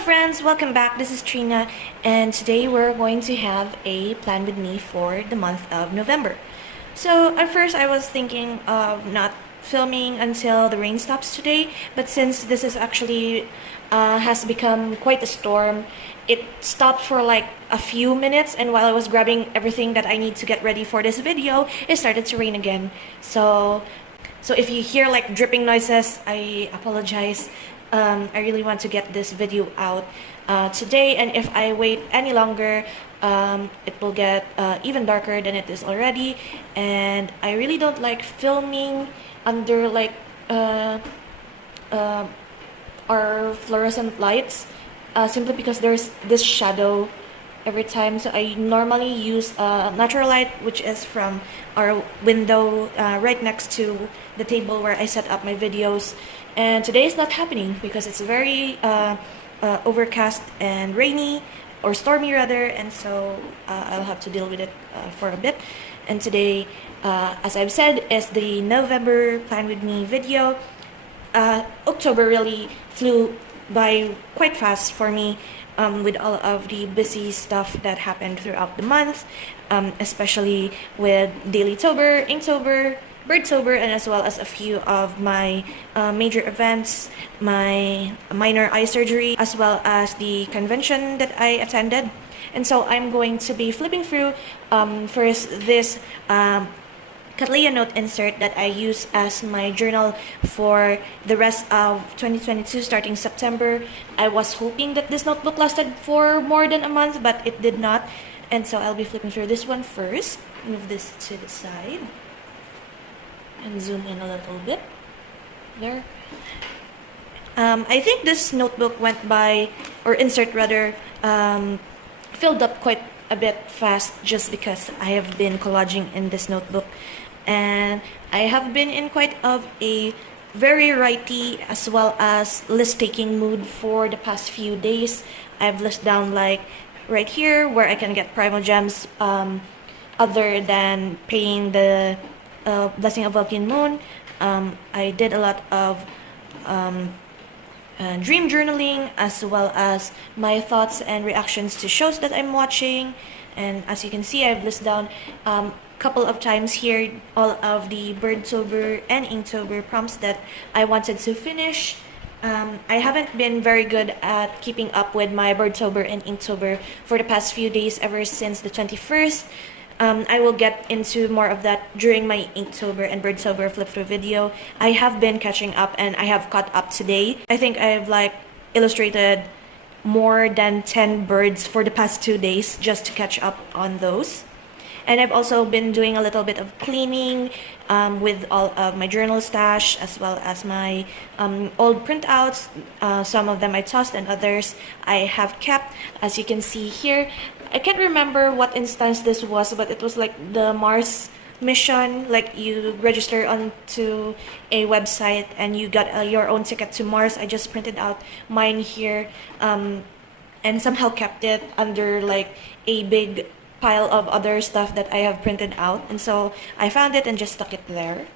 friends, welcome back. This is Trina, and today we're going to have a plan with me for the month of November. So at first I was thinking of not filming until the rain stops today, but since this is actually has become quite a storm, it stopped for like a few minutes, and while I was grabbing everything that I need to get ready for this video, it started to rain again. So if you hear like dripping noises, I apologize. I really want to get this video out today, and if I wait any longer, it will get even darker than it is already, and I really don't like filming under like our fluorescent lights simply because there's this shadow every time. So I normally use natural light, which is from our window right next to the table where I set up my videos. And today is not happening because it's very overcast and rainy, or stormy rather, and so I'll have to deal with it for a bit. And today, as I've said, is the November Plan With Me video. October really flew by quite fast for me with all of the busy stuff that happened throughout the month, especially with Dailytober, Inktober, Birdtober, and as well as a few of my major events, my minor eye surgery, as well as the convention that I attended. And so I'm going to be flipping through first this Cattleya note insert that I use as my journal for the rest of 2022 starting September. I was hoping that this notebook lasted for more than a month, but it did not. And so I'll be flipping through this one first. Move this to the side and zoom in a little bit. There. I think this notebook went by, or insert rather, filled up quite a bit fast just because I have been collaging in this notebook. And I have been in quite of a very writey as well as list-taking mood for the past few days. I've listed down like right here where I can get Primo Gems other than paying the Blessing of Vulcan Moon. I did a lot of dream journaling, as well as my thoughts and reactions to shows that I'm watching. And as you can see, I've listed down a couple of times here all of the Birdtober and Inktober prompts that I wanted to finish. I haven't been very good at keeping up with my Birdtober and Inktober for the past few days, ever since the 21st. I will get into more of that during my Inktober and Birdtober flip through video. I have been catching up, and I have caught up today. I think I've like illustrated more than 10 birds for the past 2 days just to catch up on those. And I've also been doing a little bit of cleaning with all of my journal stash, as well as my old printouts. Some of them I tossed and others I have kept. As you can see here, I can't remember what instance this was, but it was like the Mars mission. Like you register onto a website and you got your own ticket to Mars. I just printed out mine here and somehow kept it under like a big pile of other stuff that I have printed out, and so I found it and just stuck it there.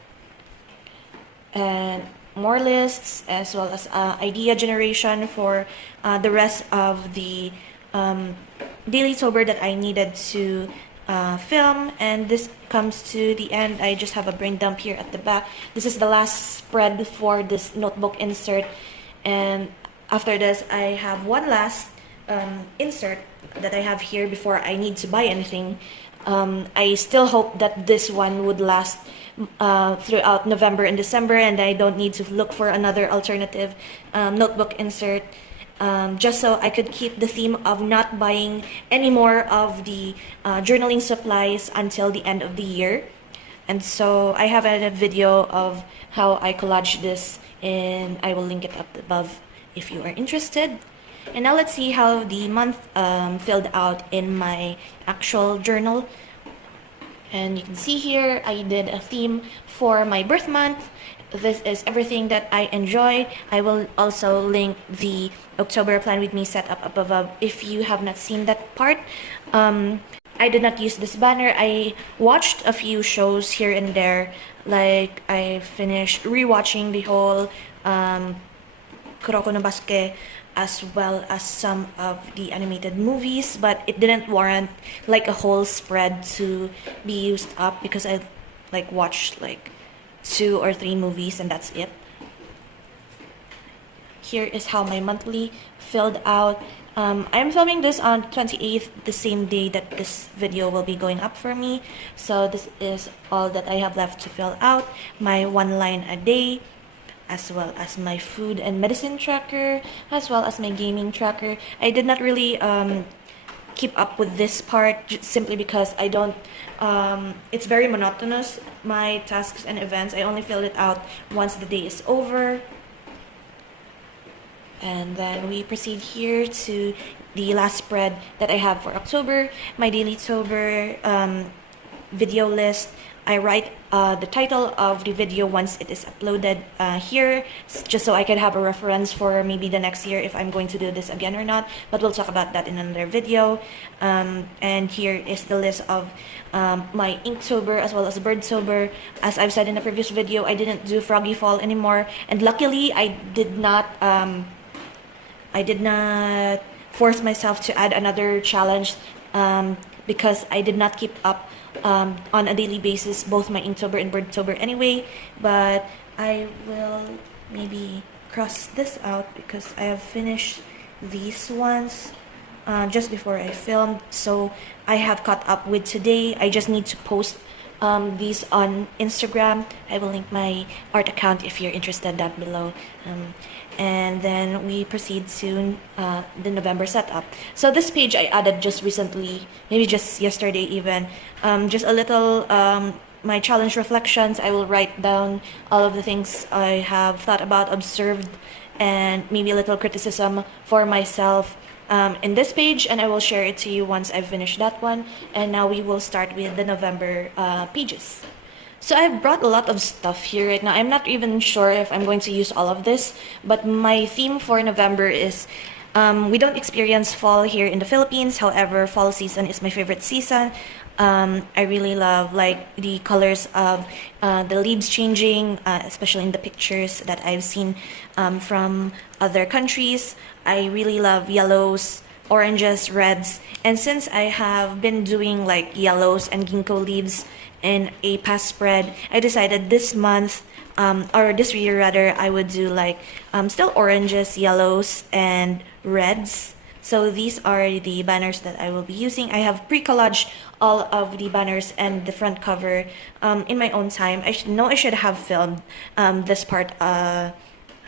And more lists, as well as idea generation for the rest of the Dailytober that I needed to film. And this comes to the end. I just have a brain dump here at the back. This is the last spread for this notebook insert, and after this I have one last insert that I have here before I need to buy anything. I still hope that this one would last throughout November and December, and I don't need to look for another alternative notebook insert, just so I could keep the theme of not buying any more of the journaling supplies until the end of the year. And so I have a video of how I collage this, and I will link it up above if you are interested. And now let's see how the month filled out in my actual journal. And you can see here I did a theme for my birth month. This is everything that I enjoy. I will also link the October Plan With Me setup up above if you have not seen that part. I did not use this banner. I watched a few shows here and there. Like I finished rewatching the whole Kuroko no Basuke as well as some of the animated movies, but it didn't warrant like a whole spread to be used up because I like watched like 2 or 3 movies and that's it. Here is how my monthly filled out. I'm filming this on 28th, the same day that this video will be going up for me. So this is all that I have left to fill out. My 1 line a day, as well as my food and medicine tracker, as well as my gaming tracker. I did not really keep up with this part simply because I don't, it's very monotonous, my tasks and events. I only fill it out once the day is over. And then we proceed here to the last spread that I have for October, my Dailytober video list. I write the title of the video once it is uploaded here, just so I can have a reference for maybe the next year if I'm going to do this again or not, but we'll talk about that in another video. And here is the list of my Inktober as well as Birdtober. As I've said in the previous video, I didn't do Froggy Fall anymore, and luckily I did not force myself to add another challenge because I did not keep up on a daily basis both my Inktober and Birdtober anyway. But I will maybe cross this out because I have finished these ones just before I filmed, so I have caught up with today. I just need to post these on Instagram. I will link my art account if you're interested down below. And then we proceed to the November setup. So this page I added just recently, maybe just yesterday even. Just a little my challenge reflections. I will write down all of the things I have thought about, observed, and maybe a little criticism for myself in this page, and I will share it to you once I've finished that one. And now we will start with the November pages. So I've brought a lot of stuff here right now. I'm not even sure if I'm going to use all of this, but my theme for November is we don't experience fall here in the Philippines. However, fall season is my favorite season. I really love like the colors of the leaves changing, especially in the pictures that I've seen from other countries. I really love yellows, oranges, reds, and since I have been doing like yellows and ginkgo leaves in a past spread, I decided this month or this year rather, I would do like still oranges, yellows, and reds. So these are the banners that I will be using. I have pre-collaged all of the banners and the front cover in my own time. I should have filmed this part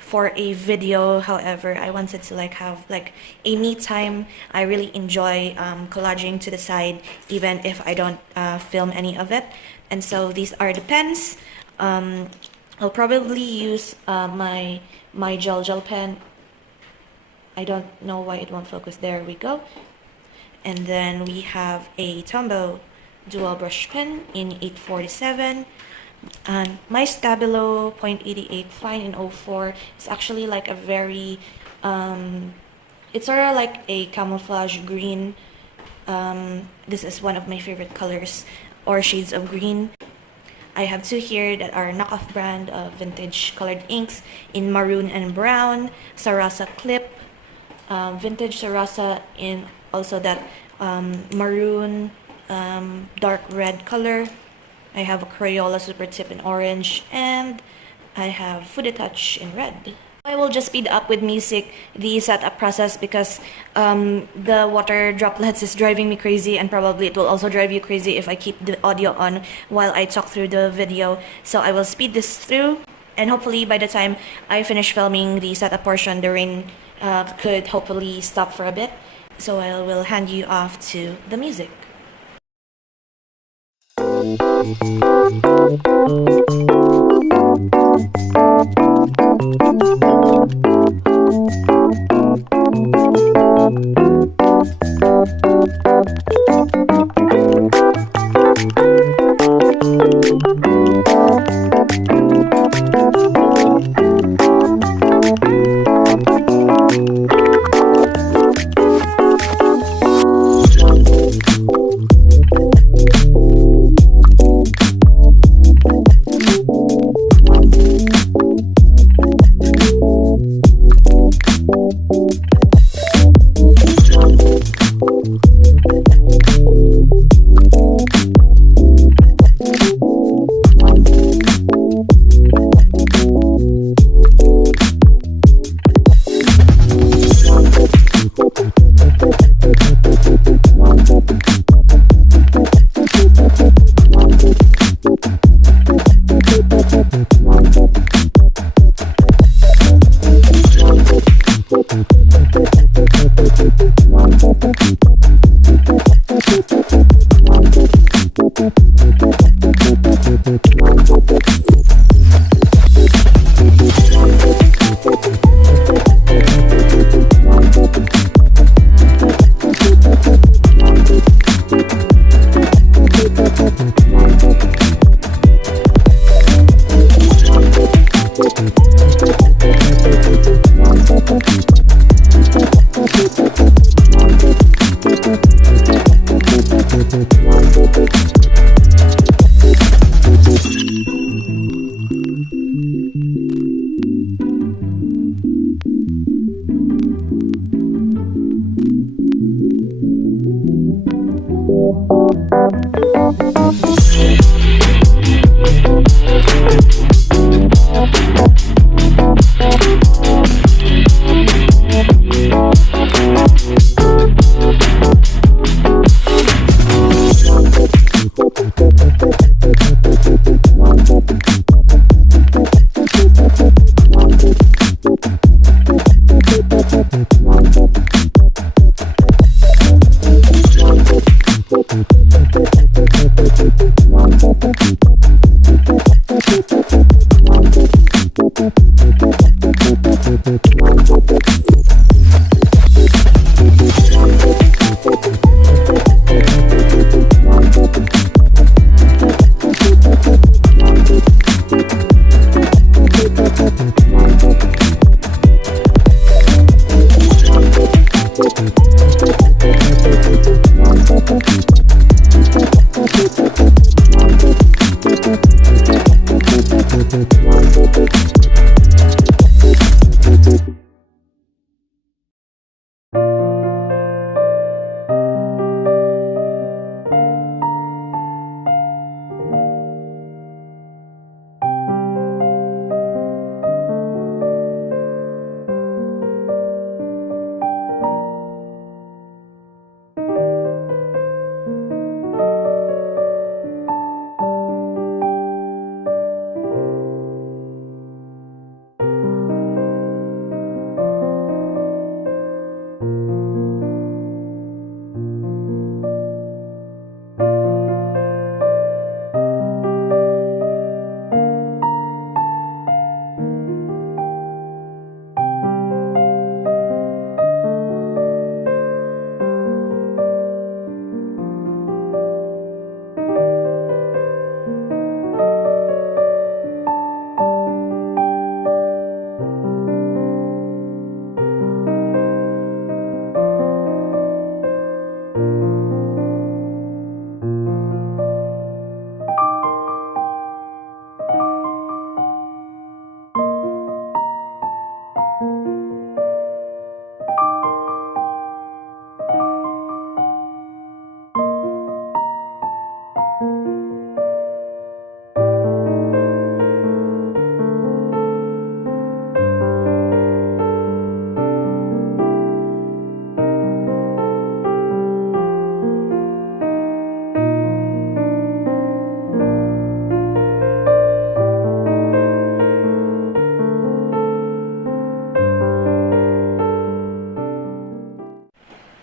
for a video. However, I wanted to like have like a me time. I really enjoy collaging to the side even if I don't film any of it. And so these are the pens. I'll probably use my gel pen. I don't know why it won't focus. There we go. And then we have a Tombow dual brush pen in 847. And my Stabilo .88 fine in 04 is actually like a very it's sort of like a camouflage green. This is one of my favorite colors or shades of green. I have 2 here that are knockoff brand of vintage colored inks in maroon and brown. Sarasa Clip, vintage Sarasa in also that maroon dark red color. I have a Crayola Super Tip in orange, and I have Foodie Touch in red. I will just speed up with music the setup process because the water droplets is driving me crazy, and probably it will also drive you crazy if I keep the audio on while I talk through the video. So I will speed this through, and hopefully by the time I finish filming the setup portion, the rain could hopefully stop for a bit. So I will hand you off to the music.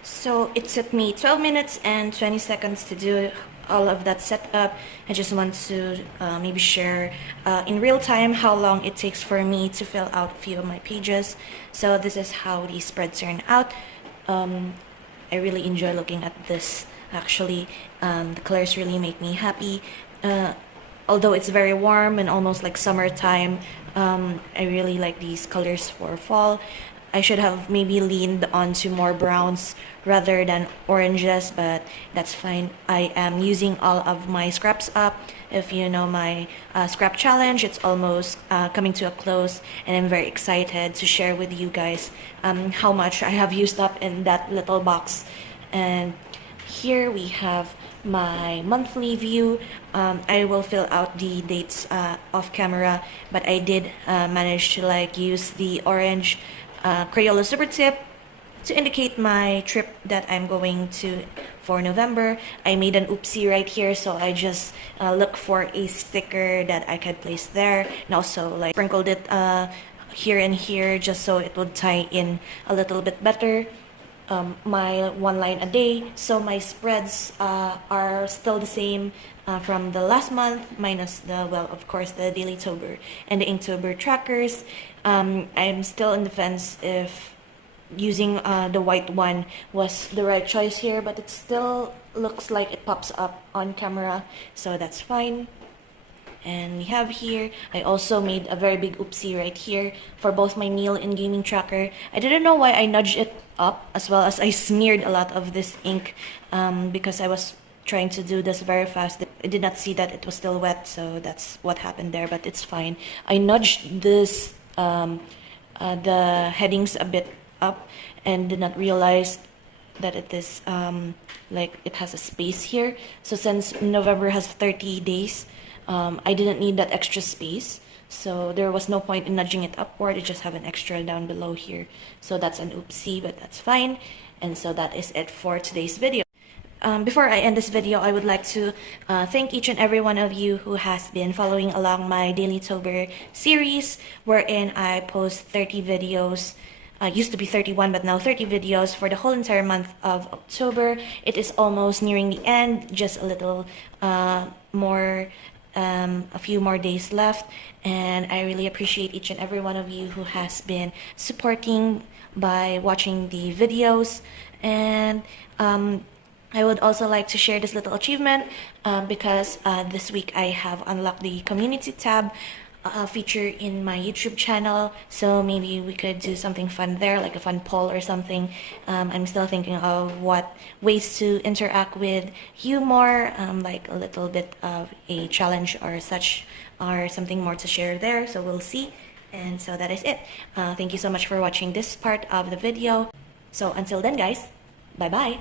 So it took me 12 minutes and 20 seconds to do all of that setup. I just want to maybe share in real time how long it takes for me to fill out a few of my pages. So this is how the spreads turn out. I really enjoy looking at this actually. The colors really make me happy. Although it's very warm and almost like summertime, I really like these colors for fall. I should have maybe leaned onto more browns rather than oranges, but that's fine. I am using all of my scraps up. If you know my scrap challenge, it's almost coming to a close, and I'm very excited to share with you guys how much I have used up in that little box. And here we have my monthly view. I will fill out the dates off camera, but I did manage to like use the orange Crayola Super Tip to indicate my trip that I'm going to for November. I made an oopsie right here, so I just look for a sticker that I could place there, and also like sprinkled it here and here just so it would tie in a little bit better. My one line a day, so my spreads are still the same from the last month, minus the, well, of course, the Dailytober and the Inktober trackers. I'm still in the fence if using the white one was the right choice here, but it still looks like it pops up on camera, so that's fine. And we have here, I also made a very big oopsie right here for both my meal and gaming tracker. I didn't know why I nudged it up, as well as I smeared a lot of this ink because I was trying to do this very fast. I did not see that it was still wet, so that's what happened there, but it's fine. I nudged this the headings a bit up and did not realize that it is like it has a space here. So since November has 30 days, I didn't need that extra space. So there was no point in nudging it upward. I just have an extra down below here. So that's an oopsie, but that's fine. And so that is it for today's video. Before I end this video, I would like to thank each and every one of you who has been following along my Dailytober series, wherein I post 30 videos. Used to be 31, but now 30 videos for the whole entire month of October. It is almost nearing the end, just a little more, a few more days left, and I really appreciate each and every one of you who has been supporting by watching the videos. And I would also like to share this little achievement because this week I have unlocked the community tab feature in my YouTube channel, so maybe we could do something fun there, like a fun poll or something. I'm still thinking of what ways to interact with you more, like a little bit of a challenge or such, or something more to share there, so we'll see. And so that is it. Thank you so much for watching this part of the video. So until then guys, bye bye.